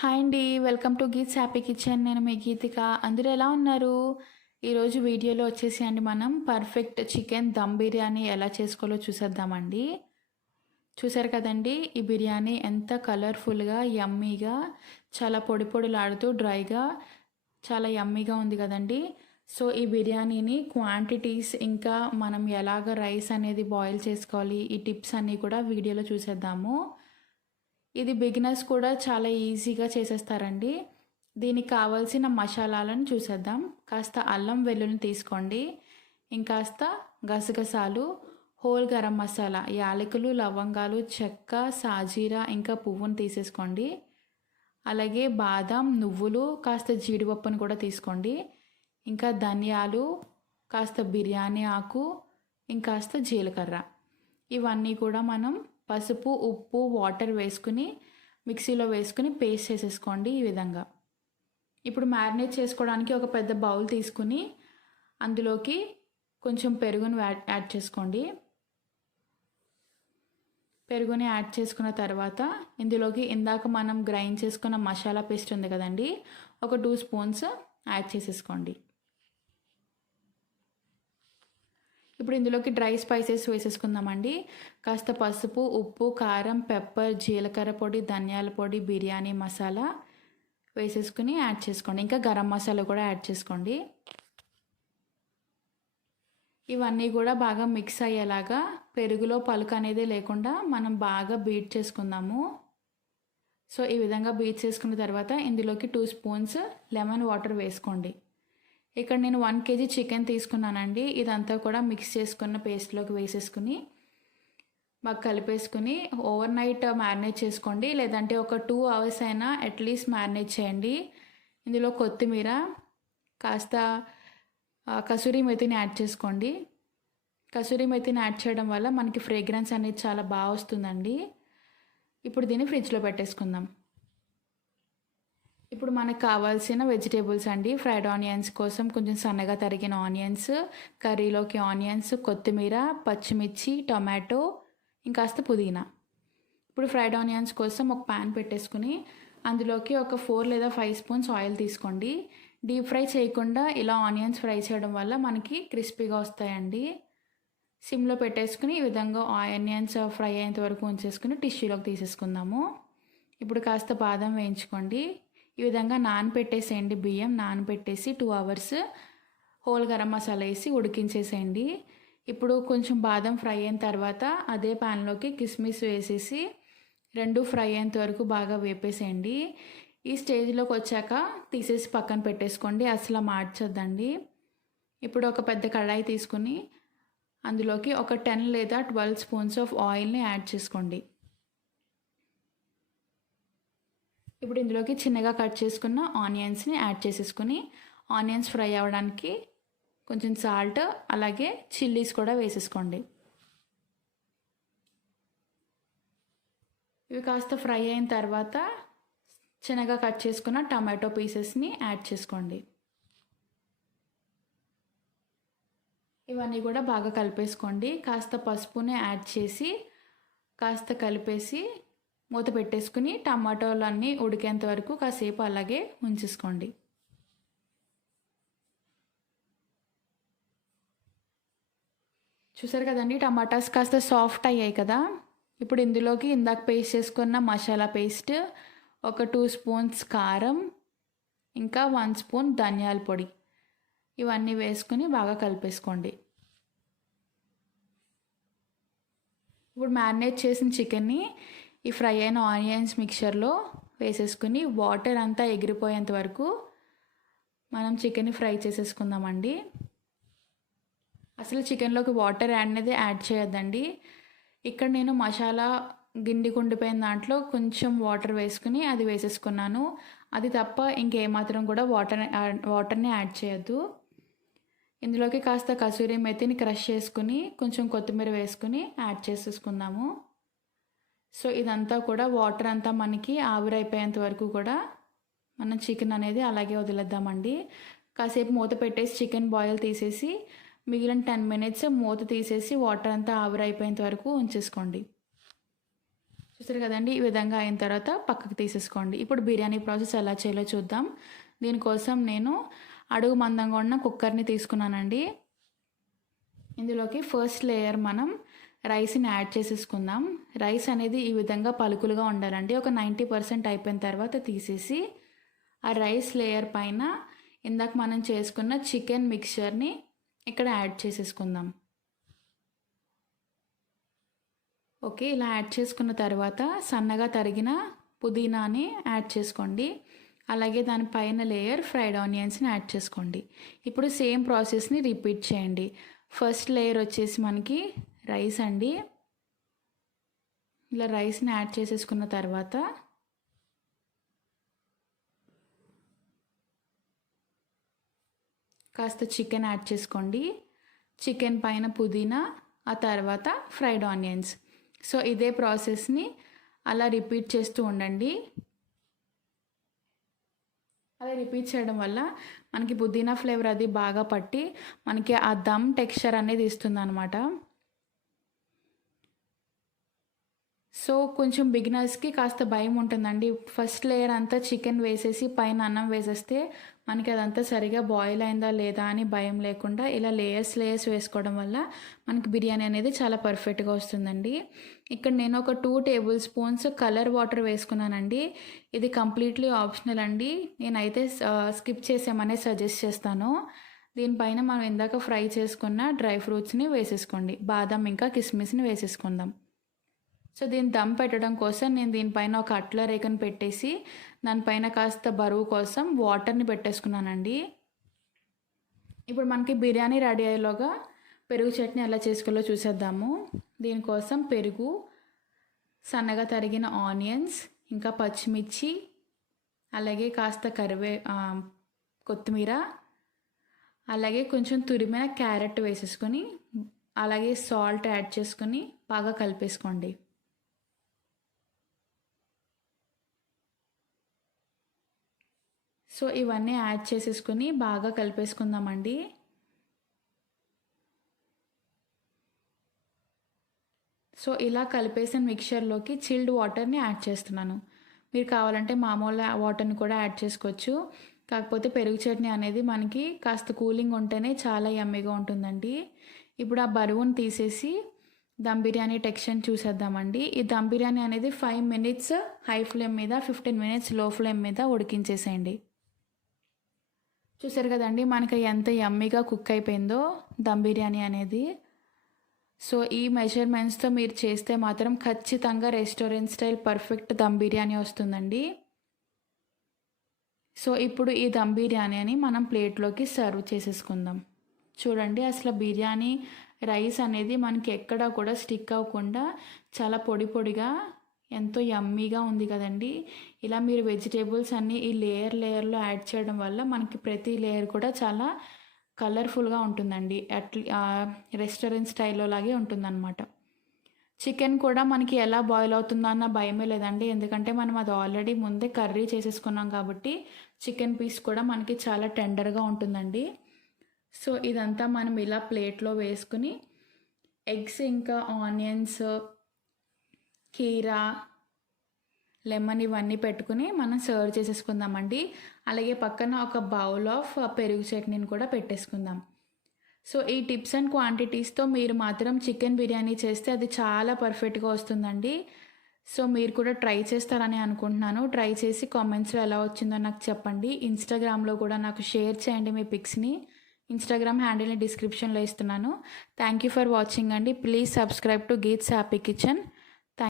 Hi అండి. Welcome to Geeth's happy kitchen. నేను మీ గీతిక. అందరూ ఎలా ఉన్నారు? ఈరోజు వీడియోలో వచ్చేసి అండి మనం పర్ఫెక్ట్ చికెన్ దమ్ బిర్యానీ ఎలా చేసుకోవాలో చూసేద్దామండి. చూసారు కదండి, ఈ బిర్యానీ ఎంత కలర్ఫుల్గా యమ్మీగా చాలా పొడి పొడిలాడుతూ డ్రైగా చాలా యమ్మీగా ఉంది కదండి. సో ఈ బిర్యానీని క్వాంటిటీస్ ఇంకా మనం ఎలాగ రైస్ అనేది బాయిల్ చేసుకోవాలి, ఈ టిప్స్ అన్నీ కూడా వీడియోలో చూసేద్దాము. ఇది బిగినర్స్ కూడా చాలా ఈజీగా చేసేస్తారండి. దీనికి కావాల్సిన మసాలాలను చూసేద్దాం. కాస్త అల్లం వెల్లుల్ని తీసుకోండి, ఇంకాస్త గసగసాలు, హోల్ గరం మసాలా, యాలకులు, లవంగాలు, చెక్క, సాజీరా, ఇంకా పువ్వును తీసేసుకోండి. అలాగే బాదం, నువ్వులు, కాస్త జీడిపప్పును కూడా తీసుకోండి. ఇంకా ధనియాలు, కాస్త బిర్యానీ ఆకు, ఇంకాస్త జీలకర్ర. ఇవన్నీ కూడా మనం పసుపు, ఉప్పు, వాటర్ వేసుకుని మిక్సీలో వేసుకుని పేస్ట్ చేసేసుకోండి ఈ విధంగా. ఇప్పుడు మ్యారినేట్ చేసుకోవడానికి ఒక పెద్ద బౌల్ తీసుకుని అందులోకి కొంచెం పెరుగును యాడ్ చేసుకోండి. పెరుగుని యాడ్ చేసుకున్న తర్వాత ఇందులోకి ఇందాక మనం గ్రైండ్ చేసుకున్న మసాలా పేస్ట్ ఉంది కదండి, ఒక 2 స్పూన్స్ యాడ్ చేసేసుకోండి. ఇప్పుడు ఇందులోకి డ్రై స్పైసెస్ వేసేసుకుందామండి. కాస్త పసుపు, ఉప్పు, కారం, పెప్పర్, జీలకర్ర పొడి, ధనియాల పొడి, బిర్యానీ మసాలా వేసేసుకుని యాడ్ చేసుకోండి. ఇంకా గరం మసాలా కూడా యాడ్ చేసుకోండి. ఇవన్నీ కూడా బాగా మిక్స్ అయ్యేలాగా పెరుగులో పలుకు అనేది లేకుండా మనం బాగా బీట్ చేసుకుందాము. సో ఈ విధంగా బీట్ చేసుకున్న తర్వాత ఇందులోకి 2 స్పూన్స్ లెమన్ వాటర్ వేసుకోండి. ఇక్కడ నేను 1 kg చికెన్ తీసుకున్నానండి. ఇదంతా కూడా మిక్స్ చేసుకున్న పేస్ట్లోకి వేసేసుకుని బాగా కలిపేసుకుని ఓవర్ నైట్ మ్యారినేట్ చేసుకోండి, లేదంటే ఒక 2 అవర్స్ అయినా అట్లీస్ట్ మ్యారినేట్ చేయండి. ఇందులో కొత్తిమీర, కాస్త కసూరి మెతిని యాడ్ చేసుకోండి. కసూరి మెతిని యాడ్ చేయడం వల్ల మనకి ఫ్రేగ్రెన్స్ అనేది చాలా బాగా వస్తుందండి. ఇప్పుడు దీన్ని ఫ్రిడ్జ్లో పెట్టేసుకుందాం. ఇప్పుడు మనకు కావాల్సిన వెజిటేబుల్స్ అండి. ఫ్రైడ్ ఆనియన్స్ కోసం కొంచెం సన్నగా తరిగిన ఆనియన్స్, కర్రీలోకి ఆనియన్స్, కొత్తిమీర, పచ్చిమిర్చి, టొమాటో, ఇంకాస్త పుదీనా. ఇప్పుడు ఫ్రైడ్ ఆనియన్స్ కోసం ఒక ప్యాన్ పెట్టేసుకుని అందులోకి ఒక 4 లేదా 5 స్పూన్స్ ఆయిల్ తీసుకోండి. డీప్ ఫ్రై చేయకుండా ఇలా ఆనియన్స్ ఫ్రై చేయడం వల్ల మనకి క్రిస్పీగా వస్తాయండి. సిమ్లో పెట్టేసుకుని ఈ విధంగా ఆనియన్స్ ఫ్రై అయ్యేంత వరకు ఉంచేసుకుని టిష్యూలోకి తీసేసుకుందాము. ఇప్పుడు కాస్త బాదం వేయించుకోండి. ఈ విధంగా నానబెట్టేసేయండి. బియ్యం నానబెట్టేసి 2 అవర్స్ హోల్ గరం మసాలా వేసి ఉడికించేసేయండి. ఇప్పుడు కొంచెం బాదం ఫ్రై అయిన తర్వాత అదే ప్యాన్లోకి కిస్మిస్ వేసేసి 2 ఫ్రై అయ్యేంత వరకు బాగా వేపేసేయండి. ఈ స్టేజ్లోకి వచ్చాక తీసేసి పక్కన పెట్టేసుకోండి, అసలు మార్చొద్దండి. ఇప్పుడు ఒక పెద్ద కడాయి తీసుకుని అందులోకి ఒక 10 లేదా 12 స్పూన్స్ ఆఫ్ ఆయిల్ని యాడ్ చేసుకోండి. ఇప్పుడు ఇందులోకి చిన్నగా కట్ చేసుకున్న ఆనియన్స్ని యాడ్ చేసేసుకుని ఆనియన్స్ ఫ్రై అవ్వడానికి కొంచెం సాల్ట్, అలాగే చిల్లీస్ కూడా వేసేసుకోండి. ఇవి కాస్త ఫ్రై అయిన తర్వాత చిన్నగా కట్ చేసుకున్న టమాటో పీసెస్ని యాడ్ చేసుకోండి. ఇవన్నీ కూడా బాగా కలిపేసుకోండి. కాస్త పసుపుని యాడ్ చేసి కాస్త కలిపేసి మూత పెట్టేసుకుని టమాటోలన్నీ ఉడికేంత వరకు కాసేపు అలాగే ఉంచేసుకోండి. చూసారు కదండి, టమాటాస్ కాస్త సాఫ్ట్ అయ్యాయి కదా. ఇప్పుడు ఇందులోకి ఇందాక పేస్ట్ చేసుకున్న మసాలా పేస్ట్, ఒక 2 స్పూన్స్ కారం, ఇంకా 1 స్పూన్ ధనియాల పొడి, ఇవన్నీ వేసుకుని బాగా కలిపేసుకోండి. ఇప్పుడు మ్యారినేట్ చేసిన చికెన్ని ఈ ఫ్రై అయిన ఆనియన్స్ మిక్చర్లో వేసేసుకుని వాటర్ అంతా ఎగిరిపోయేంత వరకు మనం చికెన్ని ఫ్రై చేసేసుకుందామండి. అసలు చికెన్లోకి వాటర్ అనేది యాడ్ చేయొద్దండి. ఇక్కడ నేను మసాలా గిండి కుండిపోయిన దాంట్లో కొంచెం వాటర్ వేసుకుని అది వేసేసుకున్నాను. అది తప్ప ఇంకేమాత్రం కూడా వాటర్ని యాడ్ చేయొద్దు. ఇందులోకి కాస్త కసూరి మెతిని క్రష్ చేసుకుని కొంచెం కొత్తిమీర వేసుకుని యాడ్ చేసేసుకుందాము. సో ఇదంతా కూడా వాటర్ అంతా మనకి ఆవిరైపోయేంత వరకు కూడా మనం చికెన్ అనేది అలాగే వదిలేద్దామండి. కాసేపు మూత పెట్టేసి చికెన్ బాయిల్ తీసేసి మిగిలిన 10 minutes మూత తీసేసి వాటర్ అంతా ఆవిరైపోయేంత వరకు ఉంచేసుకోండి. చూసారు కదండి, ఈ విధంగా అయిన తర్వాత పక్కకు తీసేసుకోండి. ఇప్పుడు బిర్యానీ ప్రాసెస్ ఎలా చేయాలో చూద్దాం. దీనికోసం నేను అడుగు మందంగా ఉన్న కుక్కర్ని తీసుకున్నానండి. ఇందులోకి ఫస్ట్ లేయర్ మనం రైస్ని యాడ్ చేసేసుకుందాం. రైస్ అనేది ఈ విధంగా పలుకులుగా ఉండాలండి. ఒక 90% అయిపోయిన తర్వాత తీసేసి ఆ రైస్ లేయర్ పైన ఇందాక మనం చేసుకున్న చికెన్ మిక్చర్ని ఇక్కడ యాడ్ చేసేసుకుందాం. ఓకే, ఇలా యాడ్ చేసుకున్న తర్వాత సన్నగా తరిగిన పుదీనాని యాడ్ చేసుకోండి. అలాగే దానిపైన లేయర్ ఫ్రైడ్ ఆనియన్స్ని యాడ్ చేసుకోండి. ఇప్పుడు సేమ్ ప్రాసెస్ని రిపీట్ చేయండి. ఫస్ట్ లేయర్ వచ్చేసి మనకి రైస్ అండి. ఇలా రైస్ని యాడ్ చేసేసుకున్న తర్వాత కాస్త చికెన్ యాడ్ చేసుకోండి. చికెన్ పైన పుదీనా, ఆ తర్వాత ఫ్రైడ్ ఆనియన్స్. సో ఇదే ప్రాసెస్ని అలా రిపీట్ చేస్తూ ఉండండి. అలా రిపీట్ చేయడం వల్ల మనకి పుదీనా ఫ్లేవర్ అది బాగా పట్టి మనకి ఆ దమ్ టెక్స్చర్ అనేది ఇస్తుంది అనమాట. సో కొంచెం బిగినర్స్కి కాస్త భయం ఉంటుందండి. ఫస్ట్ లేయర్ అంతా చికెన్ వేసేసి పైన అన్నం వేసేస్తే మనకి అదంతా సరిగా బాయిల్ అయిందా లేదా అని భయం లేకుండా ఇలా లేయర్స్ వేసుకోవడం వల్ల మనకి బిర్యానీ అనేది చాలా పర్ఫెక్ట్గా వస్తుందండి. ఇక్కడ నేను ఒక 2 టేబుల్ స్పూన్స్ కలర్ వాటర్ వేసుకున్నానండి. ఇది కంప్లీట్లీ ఆప్షనల్ అండి. నేనైతే స్కిప్ చేసామనే సజెస్ట్ చేస్తాను. దీనిపైన మనం ఇందాక ఫ్రై చేసుకున్న డ్రై ఫ్రూట్స్ని వేసేసుకోండి. బాదం ఇంకా కిస్మిస్ని వేసేసుకుందాం. సో దీన్ని దమ్ పెట్టడం కోసం నేను దీనిపైన ఒక అట్ల రేఖను పెట్టేసి దానిపైన కాస్త బరువు కోసం వాటర్ని పెట్టేసుకున్నానండి. ఇప్పుడు మనకి బిర్యానీ రెడీ అయ్యేలోగా పెరుగు చట్నీ ఎలా చేసుకోవాలో చూసేద్దాము. దీనికోసం పెరుగు, సన్నగా తరిగిన ఆనియన్స్, ఇంకా పచ్చిమిర్చి, అలాగే కాస్త కొత్తిమీర, అలాగే కొంచెం తురిమిన క్యారెట్ వేసేసుకొని అలాగే సాల్ట్ యాడ్ చేసుకొని బాగా కలిపేసుకోండి. సో ఇవన్నీ యాడ్ చేసేసుకొని బాగా కలిపేసుకుందామండి. సో ఇలా కలిపేసిన మిక్చర్లోకి చిల్డ్ వాటర్ని యాడ్ చేస్తున్నాను. మీరు కావాలంటే మామూలు వాటర్ని కూడా యాడ్ చేసుకోవచ్చు. కాకపోతే పెరుగు చట్నీ అనేది మనకి కాస్త కూలింగ్ ఉంటేనే చాలా యమ్మీగా ఉంటుందండి. ఇప్పుడు ఆ బరువును తీసేసి దమ్ బిర్యానీ టెక్స్చర్ చూసేద్దామండి. ఈ దమ్ బిర్యానీ అనేది 5 minutes హై ఫ్లేమ్ మీద, 15 minutes లో ఫ్లేమ్ మీద ఉడికించేసేయండి. చూసారు కదండి మనకి ఎంత యమ్మీగా కుక్ అయిపోయిందో దమ్ బిర్యానీ అనేది. సో ఈ మెజర్మెంట్స్తో మీరు చేస్తే మాత్రం ఖచ్చితంగా restaurant style perfect dum biryani వస్తుందండి. సో ఇప్పుడు ఈ దమ్ బిర్యానీని మనం ప్లేట్లోకి సర్వ్ చేసేసుకుందాం. చూడండి అసలు బిర్యానీ రైస్ అనేది మనకి ఎక్కడా కూడా స్టిక్ అవ్వకుండా చాలా పొడి పొడిగా ఎంతో యమ్మీగా ఉంది కదండి. ఇలా మీరు వెజిటేబుల్స్ అన్నీ ఈ లేయర్లో యాడ్ చేయడం వల్ల మనకి ప్రతి లేయర్ కూడా చాలా కలర్ఫుల్గా ఉంటుందండి. రెస్టారెంట్ స్టైల్లో లాగే ఉంటుందన్నమాట. చికెన్ కూడా మనకి ఎలా బాయిల్ అవుతుందో అన్న భయమే లేదండి. ఎందుకంటే మనం అది ఆల్రెడీ ముందే కర్రీ చేసేసుకున్నాం కాబట్టి చికెన్ పీస్ కూడా మనకి చాలా టెండర్గా ఉంటుందండి. సో ఇదంతా మనం ఇలా ప్లేట్లో వేసుకుని ఎగ్స్ ఇంకా ఆనియన్స్, కీరా, లెమన్ ఇవన్నీ పెట్టుకుని మనం సర్వ్ చేసేసుకుందామండి. అలాగే పక్కన ఒక బౌల్ ఆఫ్ పెరుగు చట్నీని కూడా పెట్టేసుకుందాం. సో ఈ టిప్స్ అండ్ క్వాంటిటీస్తో మీరు మాత్రం చికెన్ బిర్యానీ చేస్తే అది చాలా పర్ఫెక్ట్గా వస్తుందండి. సో మీరు కూడా ట్రై చేస్తారని అనుకుంటున్నాను. ట్రై చేసి కామెంట్స్లో ఎలా వచ్చిందో నాకు చెప్పండి. ఇన్స్టాగ్రామ్లో కూడా నాకు షేర్ చేయండి మీ పిక్స్ని. ఇన్స్టాగ్రామ్ హ్యాండిల్ని డిస్క్రిప్షన్లో ఇస్తున్నాను. థ్యాంక్ యూ ఫర్ వాచింగ్ అండి. Please subscribe to Geeth's happy kitchen.